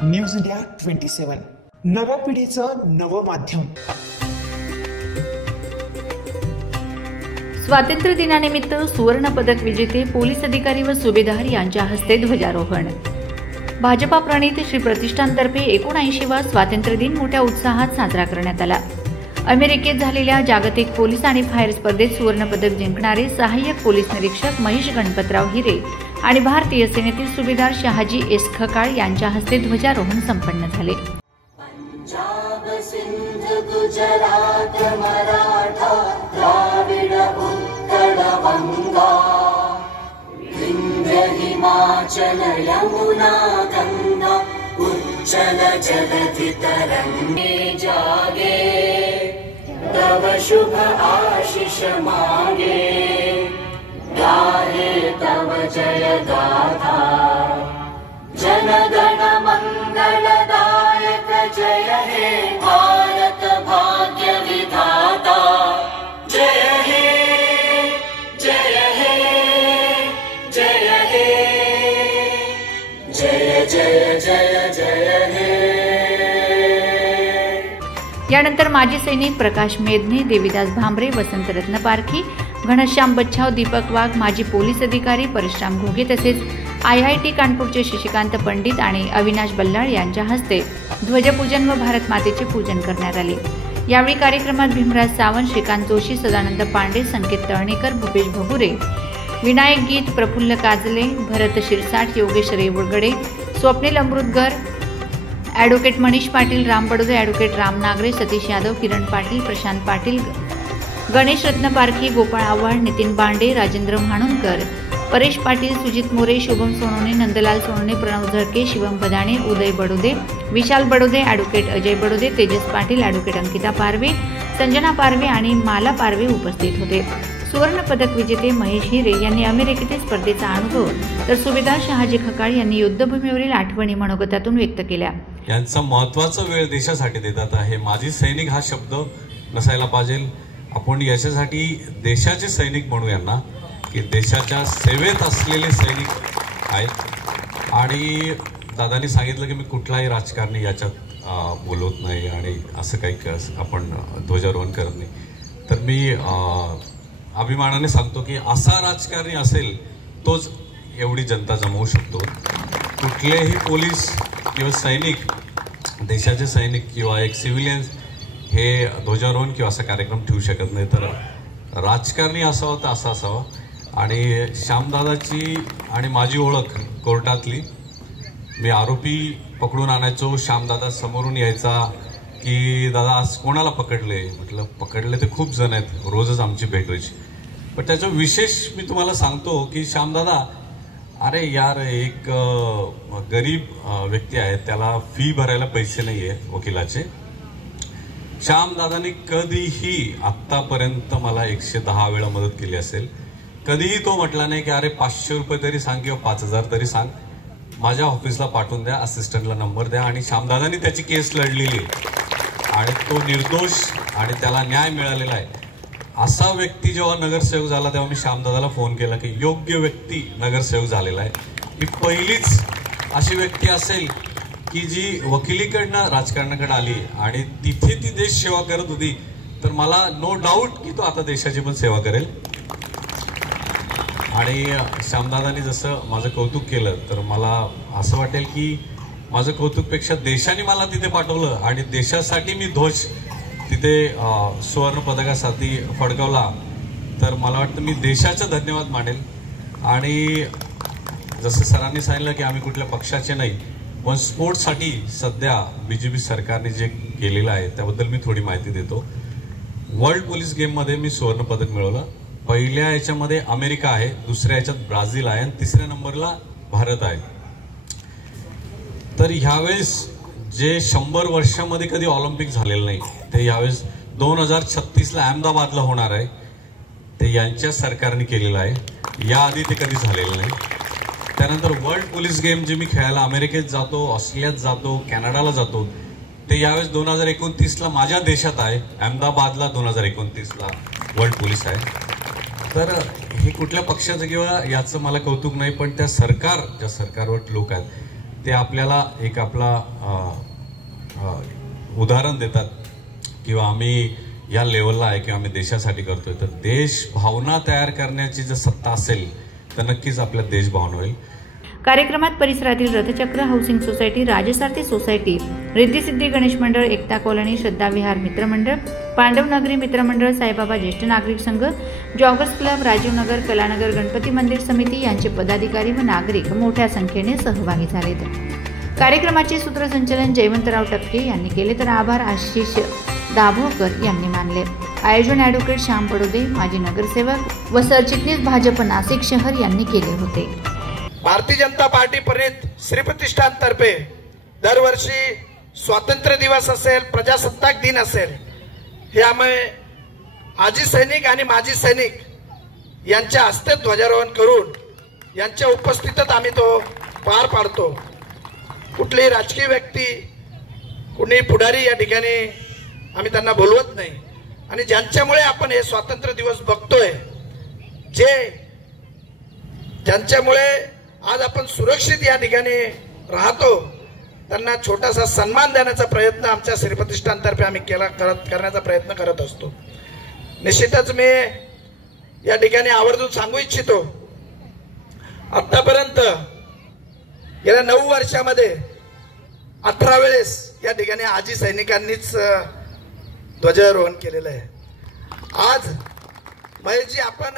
News India 27 नव्या पिढीचं नवं माध्यम। स्वातंत्र्य दिनानिमित्त सुवर्ण पदक विजेते पोलीस अधिकारी व सुभेदार यांच्या हस्ते ध्वजारोहण। भाजपा प्रणित श्री प्रतिष्ठानतर्फे 79वा स्वातंत्र्य दिन मोठ्या उत्साहात साजरा करण्यात आला। अमेरिकेत झालेल्या जागतिक पोलीस आणि फायर स्पर्धेत सुवर्ण पदक जिंकणारे सहाय्यक पोलीस निरीक्षक महेश गणपतराव हिरे आणि भारतीय सेनेतील सुभेदार शहाजी एस खकाळ यांच्या हस्ते ध्वजारोहण संपन्न झाले। पंजाब सिंध गुजरात मराठा द्राविड उत्कल गंगा विंध्य हिमाचल यमुना गंगा उच्चल जलधि तरंगे जागे तव शुभ आशीष मांगे गाहे तव जय गाथा जनगण मंगलदायक जय हे भारत भाग्य विधाता जय हे जय हे जय हे जय जय जय जय हे। यानंतर माजी सैनिक प्रकाश मेदने, देवीदास भांबरे, वसंतरत्न पारखी, घनश्याम बच्छाव, दीपक वाघ, माजी पोलीस अधिकारी परशुराम घोगे तसेच IIT कानपूरचे शशिकांत पंडित आणि अविनाश बल्लाळ यांच्या हस्ते ध्वजपूजन व भारत मातेचे पूजन करण्यात आले। यावेळी कार्यक्रमात भीमराज सावंत, श्रीकांत जोशी, सदानंद पांडे, संकेत तळणीकर, भूपेश भगुरे, विनायक गीत, प्रफुल्ल काजले, भरत शिरसाट, योगेश रेवगडे, स्वप्नील अमृतगर, ॲडव्होकेट मनीष पाटील, राम बडोदे, ॲडव्होकेट राम नागरे, सतीश यादव, किरण पाटील, प्रशांत पाटील, गणेश रत्न पारखी, गोपाळ आव्हाड, नितीन बांडे, राजेंद्र म्हाणुनकर, परेश पाटील, सुजित मोरे, शुभम सोनोने, नंदलाल सोनोने, प्रणव झळके, शिवम बदाणे, उदय बडोदे, विशाल बडोदे, ॲडव्होकेट अजय बडोदे, तेजस पाटील, ॲडव्होकेट अंकिता पारवे, संजना पारवे आणि माला पारवे उपस्थित होते। सुवर्ण पदक विजेते महेश हिरे यांनी अमेरिकेतील स्पर्धेचा अनुभव तर सुभेदार शहाजी खकाळ यांनी युद्धभूमीवरील आठवणी मनोगतातून व्यक्त केल्या। यांचा महत्त्वाचा वेळ देशासाठी देतात आहे। माजी सैनिक हा शब्द नसायला पाहिजे। आपण याच्यासाठी देशाचे सैनिक म्हणू यांना, की देशाच्या सेवेत असलेले सैनिक आहेत। आणि दादांनी सांगितलं की मी कुठलाही राजकारणी याच्यात बोलत नाही आणि असं काही आपण ध्वजारोहण करत नाही। तर मी अभिमानाने सांगतो की असा राजकारणी असेल तोच एवढी जनता जमवू शकतो। कुठलेही पोलीस किंवा सैनिक, देशाचे सैनिक किंवा एक सिव्हिलियन्स हे ध्वजारोहण किंवा असा कार्यक्रम ठेवू शकत नाही। तर राजकारणी असावं तर असं असावं। आणि श्यामदादाची आणि माझी ओळख कोर्टातली, मी आरोपी पकडून आणायचो, श्यामदादा समोरून यायचा की दादा आज कोणाला पकडले, म्हटलं पकडले ते खूप जण आहेत, रोजच आमची भेट व्हायची। पण त्याचं विशेष मी तुम्हाला सांगतो की श्यामदादा, अरे यार एक गरीब व्यक्ती आहे, त्याला फी भरायला पैसे नाही आहे वकिलाचे। श्यामदादांनी कधीही आत्तापर्यंत मला 110 वेळा मदत केली असेल। कधीही तो म्हटला नाही की अरे 500 रुपये तरी सांग किंवा 5000 तरी सांग, माझ्या ऑफिसला पाठवून द्या, असिस्टंटला नंबर द्या। आणि श्यामदादांनी त्याची केस लढलेली आणि तो निर्दोष आणि त्याला न्याय मिळालेला आहे। असा व्यक्ती जेव्हा नगरसेवक झाला तेव्हा मी श्यामदादाला फोन केला की योग्य व्यक्ती नगरसेवक झालेला आहे। ही पहिलीच अशी व्यक्ती असेल की जी वकिलीकडनं राजकारणाकडे आली आणि तिथे ती देश सेवा करत होती। तर मला नो डाऊट की तो आता देशाची पण सेवा करेल। आणि श्यामदादांनी जसं माझं कौतुक केलं तर मला असं वाटेल की माझं कौतुकपेक्षा देशाने मला तिथे पाठवलं आणि देशासाठी मी ध्वज तिथे सुवर्ण पदकासाठी फडकवला, तर मला वाटतं मी देशाचं धन्यवाद मानेल। आणि जसं सरांनी सांगितलं की आम्ही कुठल्या पक्षाचे नाही, पण स्पोर्ट्ससाठी सध्या BJP सरकारने जे केलेलं आहे त्याबद्दल मी थोडी माहिती देतो। वर्ल्ड पोलीस गेममध्ये मी सुवर्ण पदक मिळवलं। पहिल्या याच्यामध्ये अमेरिका आहे, दुसऱ्या याच्यात ब्राझील आहे आणि तिसऱ्या नंबरला भारत आहे। तर ह्यावेळेस जे 100 वर्षामध्ये कधी ऑलिम्पिक झालेलं नाही ते यावेळेस 2036ला अहमदाबादला होणार आहे, ते यांच्या सरकारने केलेलं आहे। याआधी ते कधी झालेलं नाही। त्यानंतर वर्ल्ड पोलीस गेम जे मी खेळायला अमेरिकेत जातो, ऑस्ट्रेलियात जातो, कॅनडाला जातो, ते यावेळेस 2029ला माझ्या देशात आहे, अहमदाबादला 2029ला वर्ल्ड पोलीस आहे। तर हे कुठल्या पक्षाचं किंवा याचं मला कौतुक नाही, पण त्या ज्या सरकारवर लोक आहेत ते आपल्याला एक आपला उदाहरण देतात किंवा आम्ही या लेवलला आहे किंवा आम्ही देशासाठी करतोय. तर देश भावना तयार करण्याची जर सत्ता असेल तर नक्कीच आपल्या देश भावना होईल. कार्यक्रमात परिसरातील Rathachakra housing society, राजसारथी society, Riddhi Siddhi Ganesh मंडळ, एकता कॉलनी, श्रद्धा विहार मित्रमंडळ, पांडवनगरी मित्रमंडळ, साईबाबा ज्येष्ठ नागरिक संघ, जॉगर्स क्लब, राजीवनगर, कलानगर गणपती मंदिर समिती यांचे पदाधिकारी व नागरिक मोठ्या संख्येने सहभागी झालेत. कार्यक्रमाचे सूत्रसंचालन जयवंतराव टपके यांनी केले तर आभार आशिष दाभोकर यांनी मानले. आयोजन ॲडव्होकेट श्याम पडोदे, माजी नगरसेवक व सरचिटणीस भाजप नाशिक शहर यांनी केले होते. भारतीय जनता पार्टी प्रणित श्री प्रतिष्ठानतर्फे दरवर्षी स्वातंत्र्य दिवस असेल, प्रजासत्ताक दिन असेल, हे आम्ही आजी सैनिक आणि माजी सैनिक यांच्या हस्ते ध्वजारोहण करून यांच्या उपस्थितीत आम्ही तो पार पाडतो. कुठलीही राजकीय व्यक्ती, कुणी पुढारी या ठिकाणी आम्ही त्यांना बोलवत नाही. आणि ज्यांच्यामुळे आपण हे स्वातंत्र्य दिवस बघतोय, ज्यांच्यामुळे आज आपण सुरक्षित या ठिकाणी राहतो, त्यांना छोटासा सन्मान देण्याचा प्रयत्न आमच्या श्री प्रतिष्ठानतर्फे आम्ही करण्याचा प्रयत्न करत असतो. निश्चितच मी या ठिकाणी आवर्जून सांगू इच्छितो, आतापर्यंत गेल्या 9 वर्षामध्ये 18 वेळेस या ठिकाणी आजी सैनिकांनीच ध्वजारोहण केलेलं आहे. आज महेशजी आपण